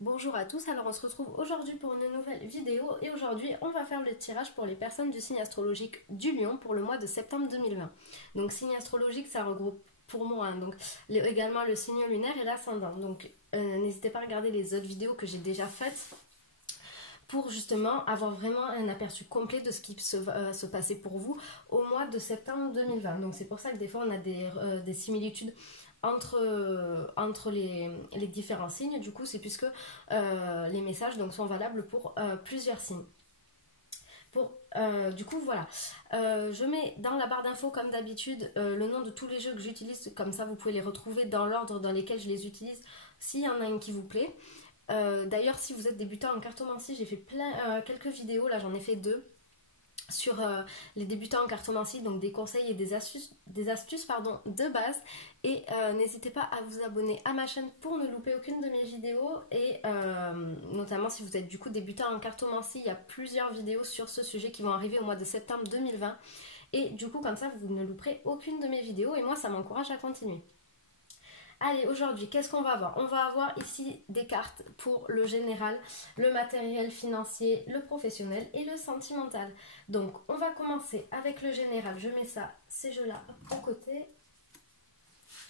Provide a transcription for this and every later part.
Bonjour à tous, alors on se retrouve aujourd'hui pour une nouvelle vidéo et aujourd'hui on va faire le tirage pour les personnes du signe astrologique du Lion pour le mois de septembre 2020. Donc signe astrologique ça regroupe pour moi donc également le signe lunaire et l'ascendant. Donc n'hésitez pas à regarder les autres vidéos que j'ai déjà faites pour justement avoir vraiment un aperçu complet de ce qui va se passer pour vous au mois de septembre 2020. Donc c'est pour ça que des fois on a des similitudes entre les différents signes. Du coup c'est puisque les messages donc, sont valables pour plusieurs signes. Du coup voilà, je mets dans la barre d'infos comme d'habitude le nom de tous les jeux que j'utilise, comme ça vous pouvez les retrouver dans l'ordre dans lesquels je les utilise s'il y en a une qui vous plaît. D'ailleurs, si vous êtes débutant en cartomancie, j'ai fait quelques vidéos, là j'en ai fait deux sur les débutants en cartomancie, donc des conseils et des astuces de base. Et n'hésitez pas à vous abonner à ma chaîne pour ne louper aucune de mes vidéos. Et notamment si vous êtes du coup débutant en cartomancie, il y a plusieurs vidéos sur ce sujet qui vont arriver au mois de septembre 2020. Et du coup, comme ça, vous ne louperez aucune de mes vidéos et moi, ça m'encourage à continuer. Allez, aujourd'hui, qu'est-ce qu'on va avoir? On va avoir ici des cartes pour le général, le matériel financier, le professionnel et le sentimental. Donc, on va commencer avec le général. Je mets ces jeux-là au côté.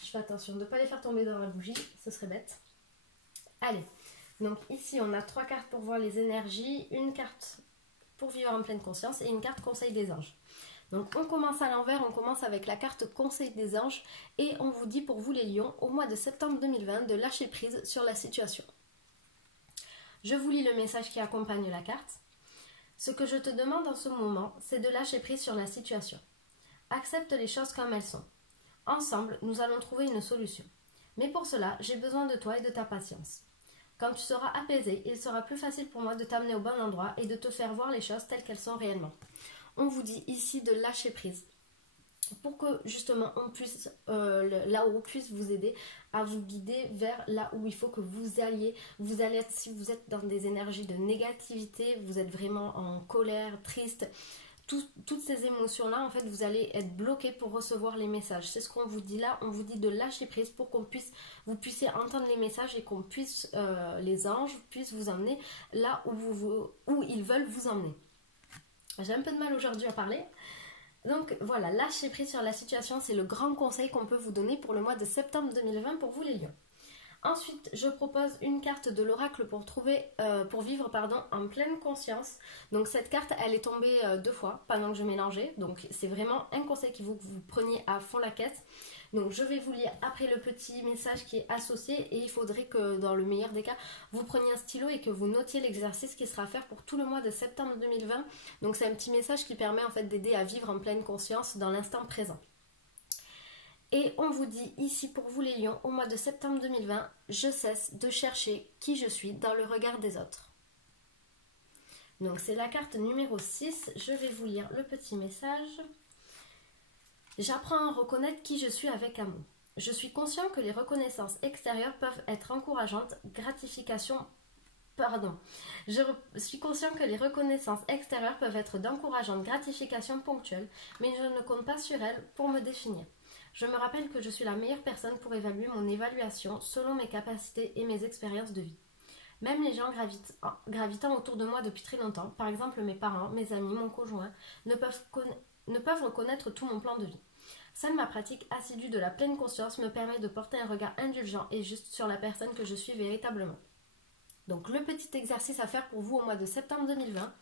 Je fais attention de ne pas les faire tomber dans la bougie, ce serait bête. Allez, donc ici, on a 3 cartes pour voir les énergies, une carte pour vivre en pleine conscience et une carte conseil des anges. Donc on commence à l'envers, on commence avec la carte conseil des anges et on vous dit pour vous les lions au mois de septembre 2020 de lâcher prise sur la situation. Je vous lis le message qui accompagne la carte. Ce que je te demande en ce moment, c'est de lâcher prise sur la situation. Accepte les choses comme elles sont. Ensemble, nous allons trouver une solution. Mais pour cela, j'ai besoin de toi et de ta patience. Quand tu seras apaisé, il sera plus facile pour moi de t'amener au bon endroit et de te faire voir les choses telles qu'elles sont réellement. On vous dit ici de lâcher prise pour que justement on puisse, là où on puisse vous aider à vous guider vers là où il faut que vous alliez. Vous allez être, si vous êtes dans des énergies de négativité, vous êtes vraiment en colère, triste, toutes ces émotions-là, en fait, vous allez être bloqué pour recevoir les messages. C'est ce qu'on vous dit là, on vous dit de lâcher prise pour qu'on puisse, vous puissiez entendre les messages et qu'on puisse, les anges puissent vous emmener là où ils veulent vous emmener. J'ai un peu de mal aujourd'hui à parler. Donc voilà, lâcher prise sur la situation, c'est le grand conseil qu'on peut vous donner pour le mois de septembre 2020 pour vous les lions. Ensuite, je propose une carte de l'oracle pour vivre en pleine conscience. Donc cette carte, elle est tombée 2 fois pendant que je mélangeais. Donc c'est vraiment un conseil qu'il faut que vous preniez à fond la caisse. Donc je vais vous lire après le petit message qui est associé et il faudrait que dans le meilleur des cas, vous preniez un stylo et que vous notiez l'exercice qui sera à faire pour tout le mois de septembre 2020. Donc c'est un petit message qui permet en fait d'aider à vivre en pleine conscience dans l'instant présent. Et on vous dit ici pour vous les lions, au mois de septembre 2020, je cesse de chercher qui je suis dans le regard des autres. Donc c'est la carte numéro 6, je vais vous lire le petit message. J'apprends à reconnaître qui je suis avec amour. Je suis conscient que les reconnaissances extérieures peuvent être encourageantes, Je suis conscient que les reconnaissances extérieures peuvent être d'encourageantes gratifications ponctuelles, mais je ne compte pas sur elles pour me définir. Je me rappelle que je suis la meilleure personne pour évaluer mon évaluation selon mes capacités et mes expériences de vie. Même les gens gravitant autour de moi depuis très longtemps, par exemple mes parents, mes amis, mon conjoint, ne peuvent reconnaître tout mon plan de vie. Seule ma pratique assidue de la pleine conscience me permet de porter un regard indulgent et juste sur la personne que je suis véritablement. Donc le petit exercice à faire pour vous au mois de septembre 2020,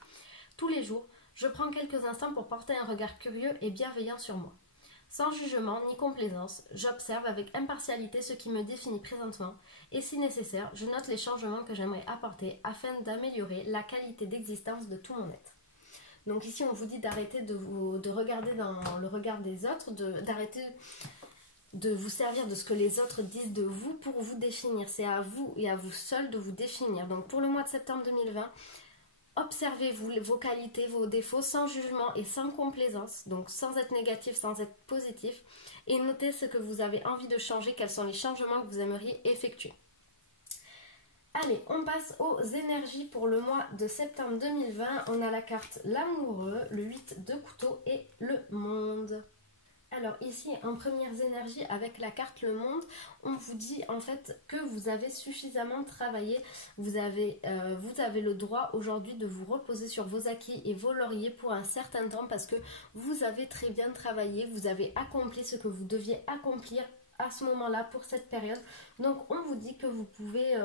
tous les jours, je prends quelques instants pour porter un regard curieux et bienveillant sur moi. Sans jugement ni complaisance, j'observe avec impartialité ce qui me définit présentement et si nécessaire, je note les changements que j'aimerais apporter afin d'améliorer la qualité d'existence de tout mon être. Donc ici on vous dit d'arrêter de regarder dans le regard des autres, d'arrêter de vous servir de ce que les autres disent de vous pour vous définir. C'est à vous et à vous seul de vous définir. Donc pour le mois de septembre 2020, observez-vous vos qualités, vos défauts sans jugement et sans complaisance, donc sans être négatif, sans être positif, et notez ce que vous avez envie de changer, quels sont les changements que vous aimeriez effectuer. Allez, on passe aux énergies pour le mois de septembre 2020. On a la carte l'amoureux, le 8 de couteau et le monde. Alors ici, en premières énergies, avec la carte Le Monde, on vous dit en fait que vous avez suffisamment travaillé, vous avez le droit aujourd'hui de vous reposer sur vos acquis et vos lauriers pour un certain temps parce que vous avez très bien travaillé, vous avez accompli ce que vous deviez accomplir à ce moment-là pour cette période. Donc on vous dit que vous pouvez,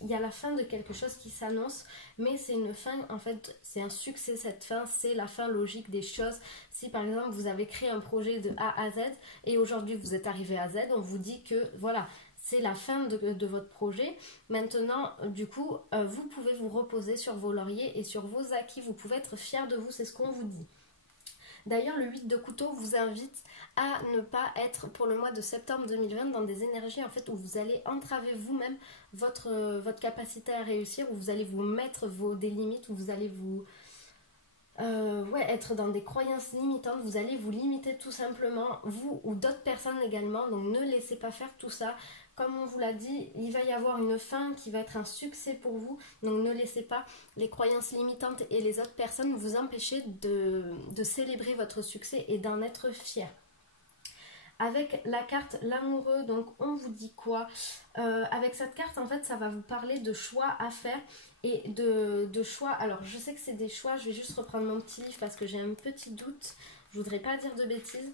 il y a la fin de quelque chose qui s'annonce, mais c'est une fin, en fait c'est un succès, cette fin c'est la fin logique des choses. Si par exemple vous avez créé un projet de A à Z et aujourd'hui vous êtes arrivé à Z, on vous dit que voilà, c'est la fin de votre projet. Maintenant, du coup, vous pouvez vous reposer sur vos lauriers et sur vos acquis, vous pouvez être fier de vous, c'est ce qu'on vous dit. D'ailleurs, le 8 de couteau vous invite à ne pas être pour le mois de septembre 2020 dans des énergies en fait où vous allez entraver vous-même votre capacité à réussir, où vous allez vous mettre des limites, où vous allez vous être dans des croyances limitantes, vous allez vous limiter tout simplement, vous ou d'autres personnes également, donc ne laissez pas faire tout ça. Comme on vous l'a dit, il va y avoir une fin qui va être un succès pour vous, donc ne laissez pas les croyances limitantes et les autres personnes vous empêcher de célébrer votre succès et d'en être fier. Avec la carte l'amoureux, donc on vous dit quoi? Avec cette carte, en fait, ça va vous parler de choix à faire et de choix. Alors, je sais que c'est des choix, je vais juste reprendre mon petit livre parce que j'ai un petit doute. Je voudrais pas dire de bêtises.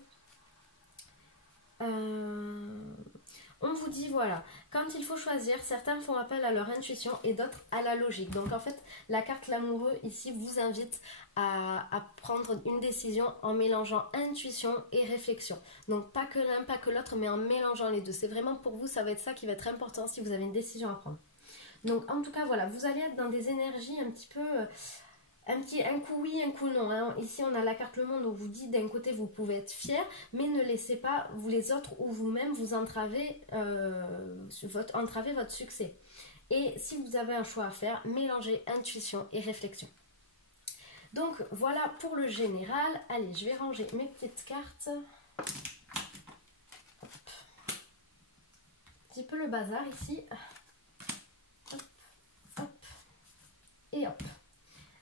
On vous dit, voilà, quand il faut choisir, certains font appel à leur intuition et d'autres à la logique. Donc en fait, la carte l'amoureux ici vous invite à prendre une décision en mélangeant intuition et réflexion. Donc pas que l'un, pas que l'autre, mais en mélangeant les deux. C'est vraiment pour vous, ça va être ça qui va être important si vous avez une décision à prendre. Donc en tout cas, voilà, vous allez être dans des énergies un petit peu... un coup oui, un coup non. Hein. Ici, on a la carte Le Monde où vous dit d'un côté, vous pouvez être fier, mais ne laissez pas vous les autres ou vous-même vous entraver votre succès. Et si vous avez un choix à faire, mélangez intuition et réflexion. Donc voilà pour le général. Allez, je vais ranger mes petites cartes. Hop. Un petit peu le bazar ici. Hop, hop, et hop.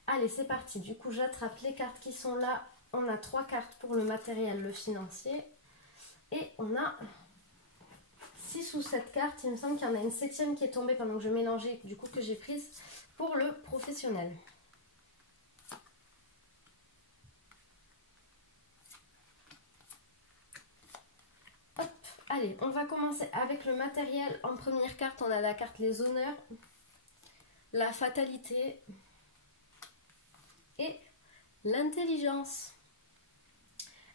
Allez, c'est parti. Du coup, j'attrape les cartes qui sont là. On a 3 cartes pour le matériel, le financier. Et on a 6 ou 7 cartes. Il me semble qu'il y en a une 7e qui est tombée pendant que je mélangeais, du coup, que j'ai prise pour le professionnel. Hop, allez, on va commencer avec le matériel. En première carte, on a la carte les honneurs, la fatalité et l'intelligence.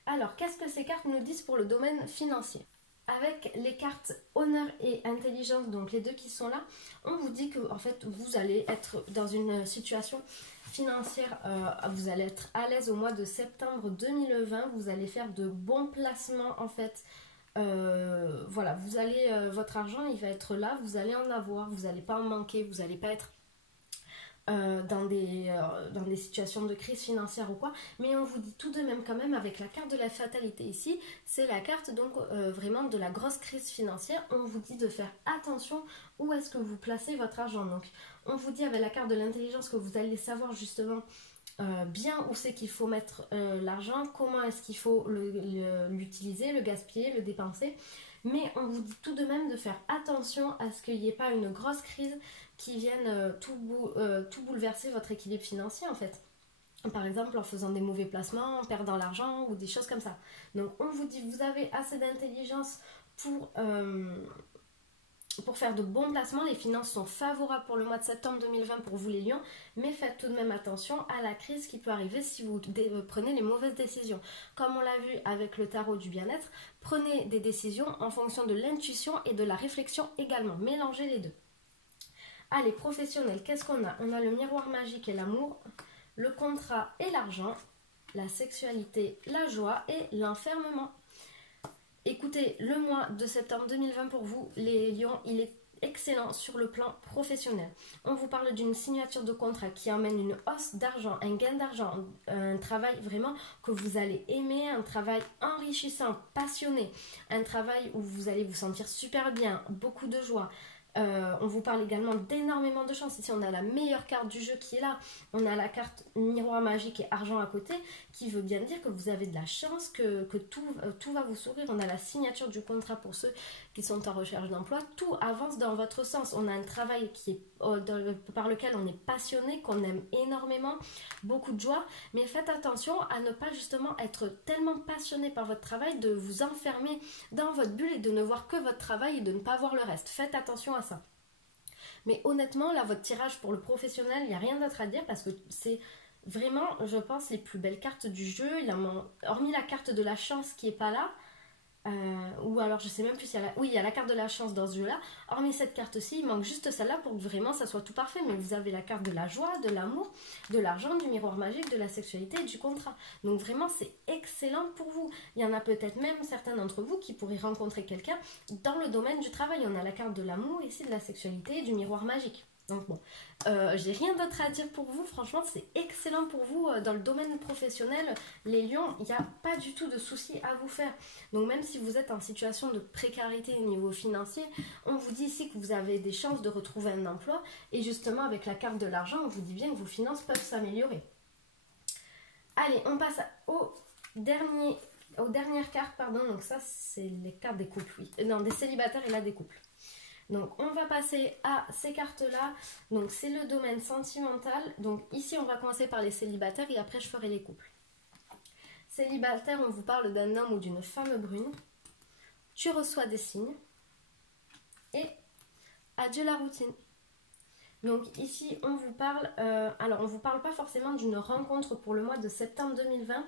Alors, qu'est-ce que ces cartes nous disent pour le domaine financier? Avec les cartes honneur et intelligence, donc les deux qui sont là, on vous dit que en fait vous allez être dans une situation financière, vous allez être à l'aise au mois de septembre 2020, vous allez faire de bons placements en fait. Voilà, vous allez, votre argent il va être là, vous allez en avoir, vous n'allez pas en manquer, vous n'allez pas être dans des situations de crise financière ou quoi, mais on vous dit tout de même quand même avec la carte de la fatalité ici, c'est la carte donc vraiment de la grosse crise financière. On vous dit de faire attention où est-ce que vous placez votre argent. Donc on vous dit avec la carte de l'intelligence que vous allez savoir justement bien où c'est qu'il faut mettre l'argent, comment est-ce qu'il faut l'utiliser, le gaspiller, le dépenser. Mais on vous dit tout de même de faire attention à ce qu'il n'y ait pas une grosse crise qui vienne tout bouleverser votre équilibre financier en fait. Par exemple en faisant des mauvais placements, en perdant l'argent ou des choses comme ça. Donc on vous dit vous avez assez d'intelligence pour faire de bons placements. Les finances sont favorables pour le mois de septembre 2020 pour vous les lions, mais faites tout de même attention à la crise qui peut arriver si vous prenez les mauvaises décisions. Comme on l'a vu avec le tarot du bien-être, prenez des décisions en fonction de l'intuition et de la réflexion également. Mélangez les deux. Allez, professionnel, qu'est-ce qu'on a? On a le miroir magique et l'amour, le contrat et l'argent, la sexualité, la joie et l'enfermement. Écoutez, le mois de septembre 2020 pour vous, les lions, il est excellent sur le plan professionnel. On vous parle d'une signature de contrat qui emmène une hausse d'argent, un gain d'argent, un travail vraiment que vous allez aimer, un travail enrichissant, passionné, un travail où vous allez vous sentir super bien, beaucoup de joie. On vous parle également d'énormément de chance. Ici, on a la meilleure carte du jeu qui est là. On a la carte miroir magique et argent à côté, qui veut bien dire que vous avez de la chance, que tout va vous sourire. On a la signature du contrat pour ceux qui sont en recherche d'emploi. Tout avance dans votre sens. On a un travail qui est, par lequel on est passionné, qu'on aime énormément, beaucoup de joie. Mais faites attention à ne pas justement être tellement passionné par votre travail, de vous enfermer dans votre bulle et de ne voir que votre travail et de ne pas voir le reste. Faites attention à ça. Mais honnêtement, là, votre tirage pour le professionnel, il n'y a rien d'autre à dire parce que c'est vraiment, je pense, les plus belles cartes du jeu. Hormis la carte de la chance qui n'est pas là, ou alors je sais même plus s'il y a oui, il y a la carte de la chance dans ce jeu là. Hormis cette carte ci, il manque juste celle-là pour que vraiment ça soit tout parfait. Mais vous avez la carte de la joie, de l'amour, de l'argent, du miroir magique, de la sexualité et du contrat. Donc vraiment c'est excellent pour vous. Il y en a peut-être même certains d'entre vous qui pourraient rencontrer quelqu'un dans le domaine du travail. On a la carte de l'amour ici, de la sexualité et du miroir magique. Donc bon, j'ai rien d'autre à dire pour vous. Franchement, c'est excellent pour vous dans le domaine professionnel. Les lions, il n'y a pas du tout de soucis à vous faire. Donc même si vous êtes en situation de précarité au niveau financier, on vous dit ici que vous avez des chances de retrouver un emploi. Et justement, avec la carte de l'argent, on vous dit bien que vos finances peuvent s'améliorer. Allez, on passe aux dernières cartes, pardon. Donc ça, c'est les cartes des couples, oui. Non, des célibataires et là des couples. Donc on va passer à ces cartes-là. Donc c'est le domaine sentimental. Donc ici on va commencer par les célibataires et après je ferai les couples. Célibataire, on vous parle d'un homme ou d'une femme brune. Tu reçois des signes. Et adieu la routine. Donc ici on vous parle, alors on vous parle pas forcément d'une rencontre pour le mois de septembre 2020,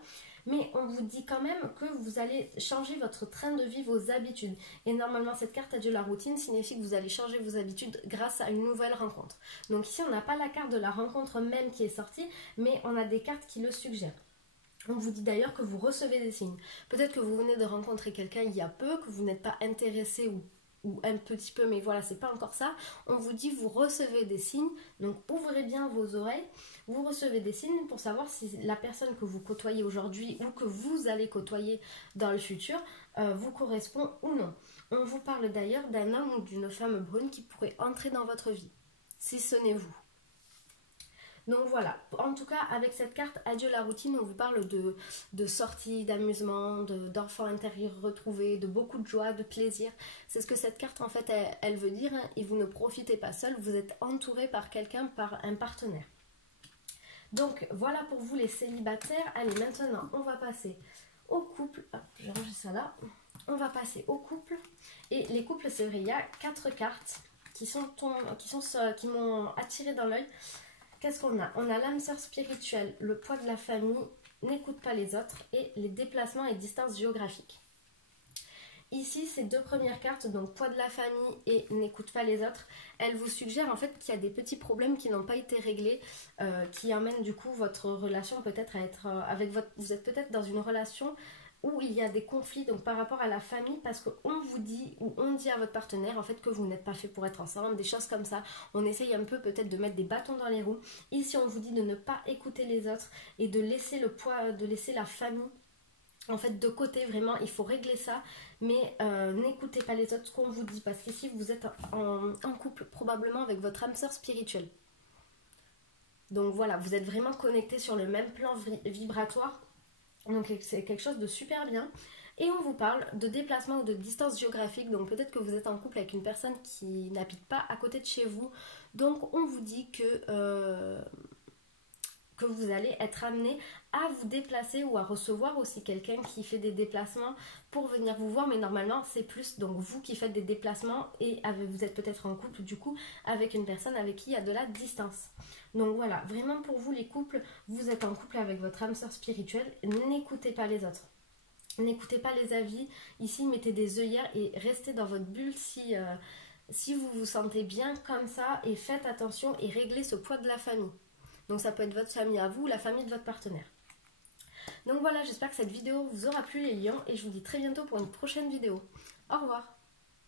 mais on vous dit quand même que vous allez changer votre train de vie, vos habitudes. Et normalement cette carte adieu la routine signifie que vous allez changer vos habitudes grâce à une nouvelle rencontre. Donc ici on n'a pas la carte de la rencontre même qui est sortie, mais on a des cartes qui le suggèrent. On vous dit d'ailleurs que vous recevez des signes. Peut-être que vous venez de rencontrer quelqu'un il y a peu, que vous n'êtes pas intéressé ou un petit peu, mais voilà, c'est pas encore ça. On vous dit vous recevez des signes, donc ouvrez bien vos oreilles. Vous recevez des signes pour savoir si la personne que vous côtoyez aujourd'hui ou que vous allez côtoyer dans le futur vous correspond ou non. On vous parle d'ailleurs d'un homme ou d'une femme brune qui pourrait entrer dans votre vie, si ce n'est vous. Donc voilà, en tout cas avec cette carte adieu la routine, on vous parle de sorties, d'amusement, d'enfants intérieurs retrouvés, de beaucoup de joie, de plaisir. C'est ce que cette carte en fait elle veut dire, hein, et vous ne profitez pas seul, vous êtes entouré par quelqu'un, par un partenaire. Donc voilà pour vous les célibataires. Allez, maintenant on va passer au couple. Hop, je range ça là. On va passer au couple. Et les couples, c'est vrai, il y a 4 cartes qui m'ont attiré dans l'œil. Qu'est-ce qu'on a? On a l'âme sœur spirituelle, le poids de la famille, n'écoute pas les autres et les déplacements et distances géographiques. Ici, ces deux premières cartes, donc poids de la famille et n'écoute pas les autres, elles vous suggèrent en fait qu'il y a des petits problèmes qui n'ont pas été réglés, qui amènent du coup votre relation peut-être à être vous êtes peut-être dans une relation où il y a des conflits donc par rapport à la famille, parce qu'on vous dit ou on dit à votre partenaire en fait que vous n'êtes pas fait pour être ensemble, des choses comme ça. On essaye un peu peut-être de mettre des bâtons dans les roues. Ici on vous dit de ne pas écouter les autres et de laisser le poids, de laisser la famille en fait de côté. Vraiment il faut régler ça, mais n'écoutez pas les autres, ce qu'on vous dit, parce qu'ici vous êtes en couple probablement avec votre âme sœur spirituelle. Donc voilà, vous êtes vraiment connectés sur le même plan vibratoire. Donc c'est quelque chose de super bien. Et on vous parle de déplacement ou de distance géographique. Donc peut-être que vous êtes en couple avec une personne qui n'habite pas à côté de chez vous. Donc on vous dit que vous allez être amené à vous déplacer ou à recevoir aussi quelqu'un qui fait des déplacements pour venir vous voir. Mais normalement c'est plus donc vous qui faites des déplacements et vous êtes peut-être en couple du coup avec une personne avec qui il y a de la distance. Donc voilà, vraiment pour vous les couples, vous êtes en couple avec votre âme sœur spirituelle, n'écoutez pas les autres. N'écoutez pas les avis, ici mettez des œillères et restez dans votre bulle si vous vous sentez bien comme ça, et faites attention et réglez ce poids de la famille. Donc ça peut être votre famille à vous ou la famille de votre partenaire. Donc voilà, j'espère que cette vidéo vous aura plu les lions et je vous dis très bientôt pour une prochaine vidéo. Au revoir.